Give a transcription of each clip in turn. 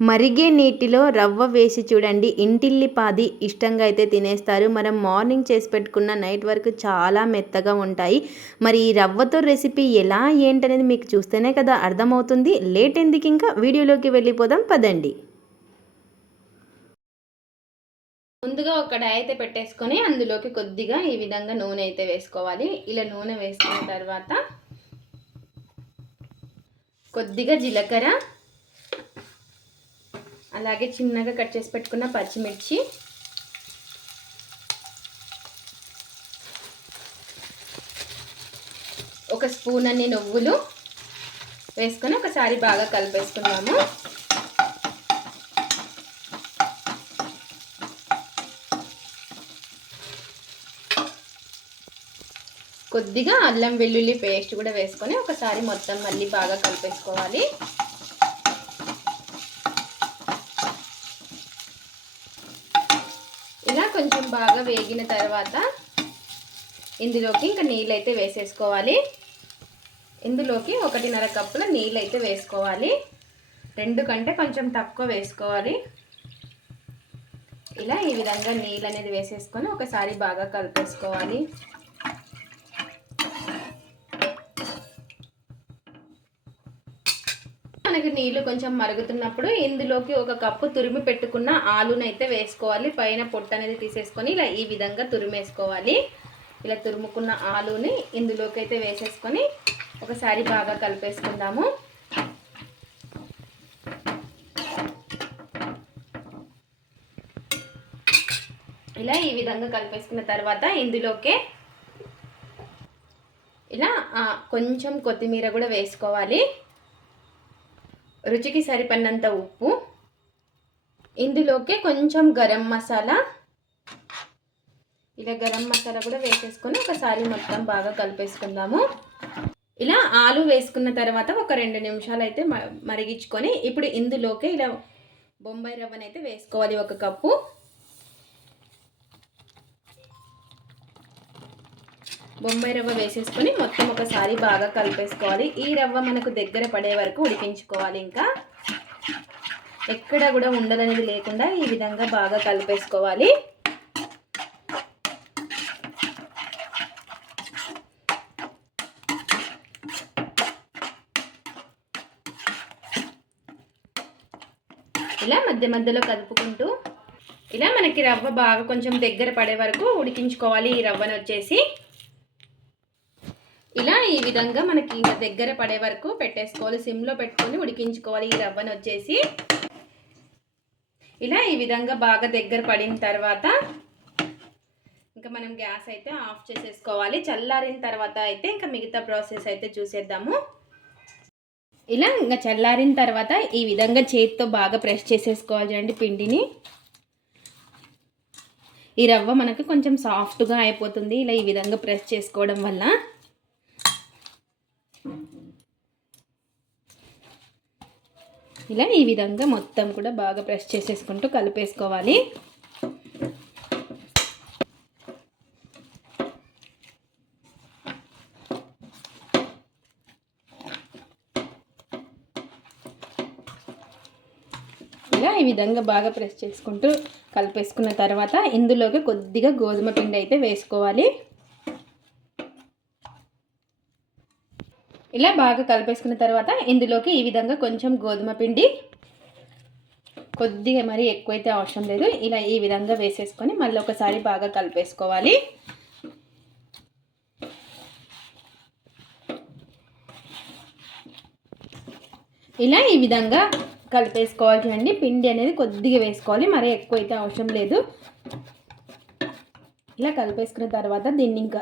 మరిగే నీటిలో రవ్వ వేసి చూడండి. ఇంటిల్లిపాది ఇష్టంగా అయితే తినేస్తారు. మనం మార్నింగ్ చేసి పెట్టుకున్న నైట్ వరకు చాలా మెత్తగా ఉంటాయి. మరి ఈ రవ్వతో రెసిపీ ఎలా ఏంటనేది మీకు చూస్తేనే కదా అర్థమవుతుంది. లేట్ ఎందుకు ఇంకా? వీడియోలోకి వెళ్ళిపోదాం. పదండి. ముందుగా ఒక అయితే పెట్టేసుకొని అందులోకి కొద్దిగా ఈ విధంగా నూనె అయితే వేసుకోవాలి. ఇలా నూనె వేసుకున్న తర్వాత కొద్దిగా జీలకర్ర అలాగే చిన్నగా కట్ చేసి పెట్టుకున్న పచ్చిమిర్చి. ఒక స్పూన్ అన్ని నువ్వులు వేసుకొని ఒకసారి బాగా కలిపేసుకున్నాము కొద్దిగా అల్లం వెల్లుల్లి పేస్ట్ కూడా వేసుకొని ఒకసారి మొత్తం మళ్ళీ బాగా కలిపేసుకోవాలి ఇలా కొంచెం బాగా వేగిన తర్వాత ఇందులోకి ఇంకా నీళ్ళు అయితే వేసేసుకోవాలి. ఇందులోకి ఒకటిన్నర కప్పుల నీళ్ళు అయితే వేసుకోవాలి. రెండు కంటే కొంచెం తక్కువ వేసుకోవాలి. ఇలా ఈ విధంగా నీళ్ళు అనేది వేసేసుకొని ఒకసారి బాగా కలిపేసుకోవాలి. మనకి నీళ్ళు కొంచెం మరుగుతున్నప్పుడు ఇందులోకి ఒక కప్పు తురిమి పెట్టుకున్న ఆలునైతే వేసుకోవాలి. పైన పొట్టు అనేది తీసేసుకొని ఇలా ఈ విధంగా తురిమేసుకోవాలి. ఇలా తురుముకున్న ఆలుని ఇందులోకి అయితే వేసేసుకొని ఒకసారి బాగా కలిపేసుకుందాము. ఇలా ఈ విధంగా కలిపేసుకున్న తర్వాత ఇందులోకే ఇలా కొంచెం కొత్తిమీర కూడా వేసుకోవాలి. రుచికి సరిపడినంత ఉప్పు. ఇందులోకి కొంచెం గరం మసాలా. ఇలా గరం మసాలా కూడా వేసేసుకొని ఒకసారి మొత్తం బాగా కలిపేసుకుందాము. ఇలా ఆలు వేసుకున్న తర్వాత ఒక రెండు నిమిషాలు అయితే మరిగించుకొని ఇప్పుడు ఇందులోకి ఇలా బొంబాయి రవ్వనైతే వేసుకోవాలి ఒక కప్పు. బొంబాయి రవ్వ వేసేసుకొని మొత్తం ఒకసారి బాగా కలిపేసుకోవాలి. ఈ రవ్వ మనకు దగ్గర పడే వరకు ఉడికించుకోవాలి ఇంకా. ఎక్కడ కూడా ఉండదనేది లేకుండా ఈ విధంగా బాగా కలిపేసుకోవాలి. ఇలా మధ్య మధ్యలో కలుపుకుంటూ ఇలా మనకి రవ్వ బాగా కొంచెం దగ్గర పడే వరకు ఉడికించుకోవాలి ఈ రవ్వను వచ్చేసి. విధంగా మనకి ఇంకా దగ్గర పడే వరకు పెట్టేసుకోవాలి. సిమ్లో పెట్టుకొని ఉడికించుకోవాలి. ఈ రవ్వను వచ్చేసి ఇలా ఈ విధంగా బాగా దగ్గర పడిన తర్వాత ఇంకా మనం గ్యాస్ అయితే ఆఫ్ చేసేసుకోవాలి. చల్లారిన తర్వాత అయితే ఇంకా మిగతా ప్రాసెస్ అయితే చూసేద్దాము. ఇలా ఇంకా చల్లారిన తర్వాత ఈ విధంగా చేతితో బాగా ప్రెస్ చేసేసుకోవాలి చూడండి పిండిని. ఈ రవ్వ మనకు కొంచెం సాఫ్ట్గా అయిపోతుంది. ఇలా ఈ విధంగా ప్రెస్ చేసుకోవడం వల్ల ఇలా ఈ విధంగా మొత్తం కూడా బాగా ప్రెస్ చేసేసుకుంటూ కలిపేసుకోవాలి. ఇలా ఈ విధంగా బాగా ప్రెస్ చేసుకుంటూ కలిపేసుకున్న తర్వాత ఇందులోకి కొద్దిగా గోధుమ పిండి అయితే వేసుకోవాలి. ఇలా బాగా కలిపేసుకున్న తర్వాత ఇందులోకి ఈ విధంగా కొంచెం గోధుమ పిండి. కొద్దిగా మరి ఎక్కువైతే అవసరం లేదు. ఇలా ఈ విధంగా వేసేసుకొని మళ్ళీ ఒకసారి బాగా కలిపేసుకోవాలి. ఇలా ఈ విధంగా కలిపేసుకోవాలి పిండి అనేది కొద్దిగా వేసుకోవాలి. మరి ఎక్కువైతే అవసరం లేదు. ఇలా కలిపేసుకున్న తర్వాత దీన్ని ఇంకా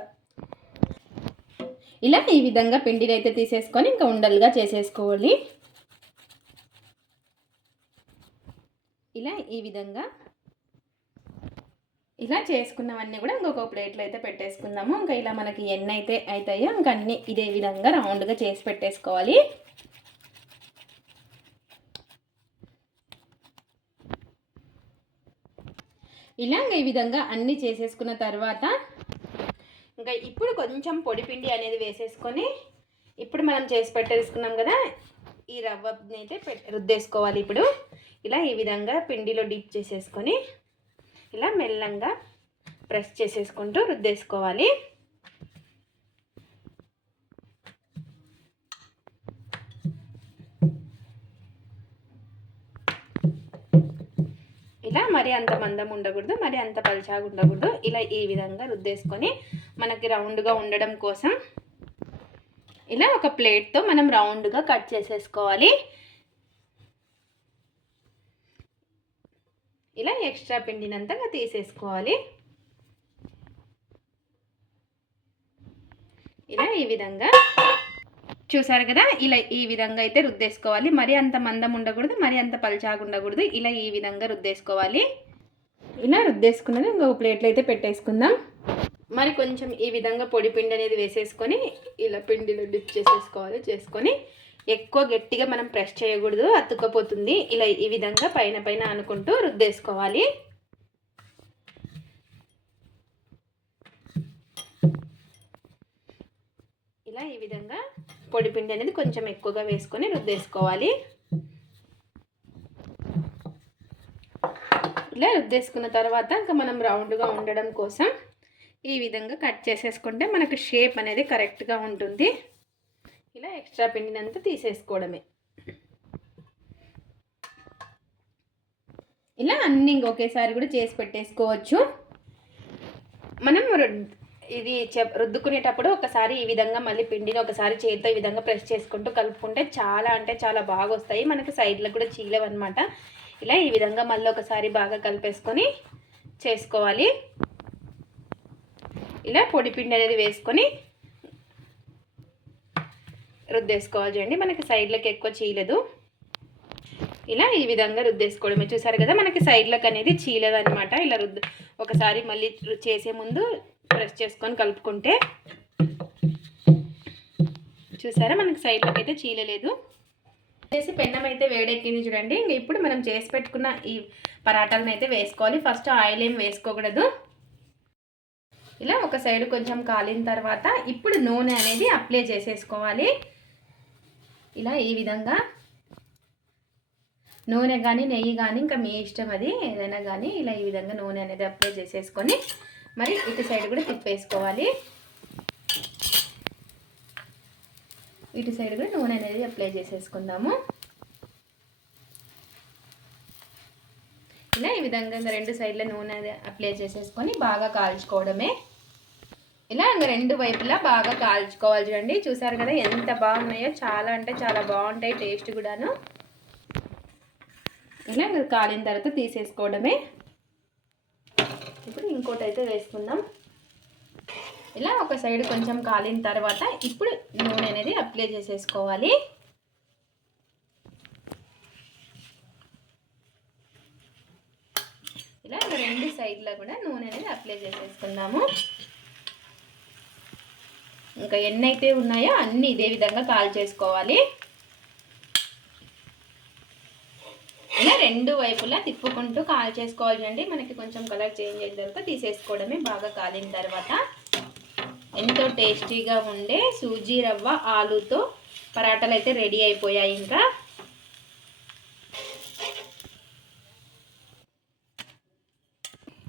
ఇలా ఈ విధంగా పిండిని అయితే తీసేసుకొని ఇంకా ఉండలుగా చేసేసుకోవాలి. ఇలా ఈ విధంగా ఇలా చేసుకున్నవన్నీ కూడా ఇంకొక ప్లేట్లో అయితే పెట్టేసుకుందాము. ఇంకా ఇలా మనకి ఎన్ని అయితే అవుతాయో ఇంకా అన్నీ ఇదే విధంగా రౌండ్గా చేసి పెట్టేసుకోవాలి. ఇలా ఈ విధంగా అన్నీ చేసేసుకున్న తర్వాత ఇంకా ఇప్పుడు కొంచెం పొడిపిండి అనేది వేసేసుకొని ఇప్పుడు మనం చేసి పెట్టేసుకున్నాం కదా ఈ రవ్వని అయితే రుద్దేసుకోవాలి ఇప్పుడు. ఇలా ఈ విధంగా పిండిలో డిప్ చేసేసుకొని ఇలా మెల్లంగా ప్రెస్ చేసేసుకుంటూ రుద్దేసుకోవాలి ఇలా మరి అంత మందం ఉండకూడదు మరి అంత పలచాగా ఉండకూడదు. ఇలా ఈ విధంగా రుద్దేసుకొని మనకి రౌండ్గా ఉండడం కోసం ఇలా ఒక ప్లేట్తో మనం రౌండ్గా కట్ చేసేసుకోవాలి. ఇలా ఎక్స్ట్రా పిండినంతగా తీసేసుకోవాలి. ఇలా ఈ విధంగా చూసారు కదా? ఇలా ఈ విధంగా అయితే రుద్దేసుకోవాలి. మరి అంత మందం ఉండకూడదు మరి అంత పలచాగా ఉండకూడదు. ఇలా ఈ విధంగా రుద్దేసుకోవాలి. ఇలా రుద్దేసుకున్నది ఇంకొక ప్లేట్లో అయితే పెట్టేసుకుందాం. మరి కొంచెం ఈ విధంగా పొడి పిండి అనేది వేసేసుకొని ఇలా పిండిలో డిప్ చేసేసుకోవాలి చేసుకొని. ఎక్కువ గట్టిగా మనం ప్రెస్ చేయకూడదు అతుక్కపోతుంది. ఇలా ఈ విధంగా పైన పైన అనుకుంటూ రుద్దేసుకోవాలి. ఇలా ఈ విధంగా పొడి పిండి అనేది కొంచెం ఎక్కువగా వేసుకొని రుద్దేసుకోవాలి. ఇలా రుద్దేసుకున్న తర్వాత ఇంకా మనం రౌండ్గా ఉండడం కోసం ఈ విధంగా కట్ చేసేసుకుంటే మనకు షేప్ అనేది కరెక్ట్గా ఉంటుంది. ఇలా ఎక్స్ట్రా పిండినంతా తీసేసుకోవడమే. ఇలా అన్నింగ్ ఇంకొకేసారి కూడా చేసి పెట్టేసుకోవచ్చు. మనం ఇది చెప్ రుద్దుకునేటప్పుడు ఒకసారి ఈ విధంగా మళ్ళీ పిండిని ఒకసారి చేతితో ఈ విధంగా ప్రెస్ చేసుకుంటూ కలుపుకుంటే చాలా అంటే చాలా బాగా వస్తాయి మనకి సైడ్లో కూడా చీలవన్నమాట. ఇలా ఈ విధంగా మళ్ళీ ఒకసారి బాగా కలిపేసుకొని చేసుకోవాలి. ఇలా పొడి పిండి అనేది వేసుకొని రుద్దేసుకోవాలి చూడండి. మనకి సైడ్లకు ఎక్కువ చీలదు. ఇలా ఈ విధంగా రుద్దేసుకోవడమే. చూసారు కదా మనకి సైడ్లకు అనేది చీలదు అనమాట ఇలా రుద్దు ఒకసారి మళ్ళీ చేసే ముందు ప్రెస్ చేసుకొని కలుపుకుంటే చూసారా? మనకి సైడ్లోకి అయితే చీలలేదు చేసి పెన్నం అయితే వేడెక్కింది చూడండి. ఇంక ఇప్పుడు మనం చేసి పెట్టుకున్న ఈ పరాటాలను అయితే వేసుకోవాలి. ఫస్ట్ ఆయిల్ ఏం వేసుకోకూడదు. ఇలా ఒక సైడ్ కొంచెం కాలిన తర్వాత ఇప్పుడు నూనె అనేది అప్లై చేసేసుకోవాలి. ఇలా ఈ విధంగా నూనె కానీ నెయ్యి కానీ ఇంకా మీ ఇష్టం అది ఏదైనా కానీ ఇలా ఈ విధంగా నూనె అనేది అప్లై చేసేసుకొని మరి ఇటు సైడ్ కూడా తిప్పేసుకోవాలి. ఇటు సైడ్ కూడా నూనె అనేది అప్లై చేసేసుకుందాము. ఇలా ఈ విధంగా ఇంకా రెండు సైడ్ల నూనె అప్లై చేసేసుకొని బాగా కాల్చుకోవడమే. ఇలా ఇంకా రెండు వైపులా బాగా కాల్చుకోవాలి చూడండి. చూసారు కదా ఎంత బాగున్నాయో. చాలా అంటే చాలా బాగుంటాయి టేస్ట్ కూడాను. ఇలా కాలిన తర్వాత తీసేసుకోవడమే. ఇప్పుడు ఇంకోటి అయితే వేసుకుందాం. ఇలా ఒక సైడ్ కొంచెం కాలిన తర్వాత ఇప్పుడు నూనె అనేది అప్లై చేసేసుకోవాలి. ఇలా రెండు సైడ్లో కూడా నూనె అనేది అప్లై చేసేసుకుందాము. ఇంకా ఎన్ని అయితే ఉన్నాయో అన్నీ ఇదే విధంగా కాల్ చేసుకోవాలి ఇలా రెండు వైపులా తిప్పుకుంటూ కాల్ చేసుకోవాలి అండి. మనకి కొంచెం కలర్ చేంజ్ అయిన తర్వాత తీసేసుకోవడమే బాగా కాలిన తర్వాత ఎంతో టేస్టీగా ఉండే సూజీ రవ్వ ఆలుతో పరాటాలు అయితే రెడీ అయిపోయాయి ఇంకా.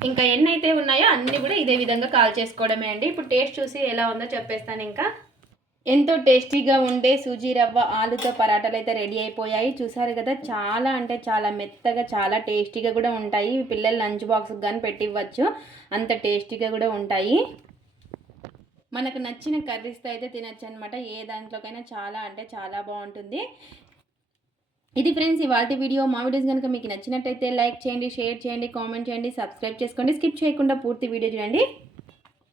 ఇంకా ఎన్ని అయితే ఉన్నాయో అన్నీ కూడా ఇదే విధంగా కాల్ చేసుకోవడమే అండి. ఇప్పుడు టేస్ట్ చూసి ఎలా ఉందో చెప్పేస్తాను ఇంకా. ఎంతో టేస్టీగా ఉండే సూజీ రవ్వ ఆలుతో పరాటాలు అయితే రెడీ అయిపోయాయి. చూసారు కదా చాలా అంటే చాలా మెత్తగా చాలా టేస్టీగా కూడా ఉంటాయి. పిల్లలు లంచ్ బాక్స్కి కానీ పెట్టివ్వచ్చు. అంత టేస్టీగా కూడా ఉంటాయి. మనకు నచ్చిన కర్రీస్తో అయితే తినచ్చు అనమాట ఏ దాంట్లోకైనా చాలా అంటే చాలా బాగుంటుంది. ఇది ఫ్రెండ్స్ ఇవాళ వీడియో. మా వీడియోస్ కనుక మీకు నచ్చినట్టయితే లైక్ చేయండి షేర్ చేయండి కామెంట్ చేయండి సబ్స్క్రైబ్ చేసుకోండి స్కిప్ చేయకుండా పూర్తి వీడియో చూడండి.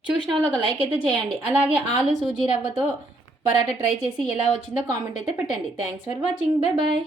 చూసిన వాళ్ళు ఒక లైక్ అయితే చేయండి. అలాగే ఆలు సూజీ రవ్వతో పరాటా ట్రై చేసి ఎలా వచ్చిందో కామెంట్ అయితే పెట్టండి. Thanks for watching bye bye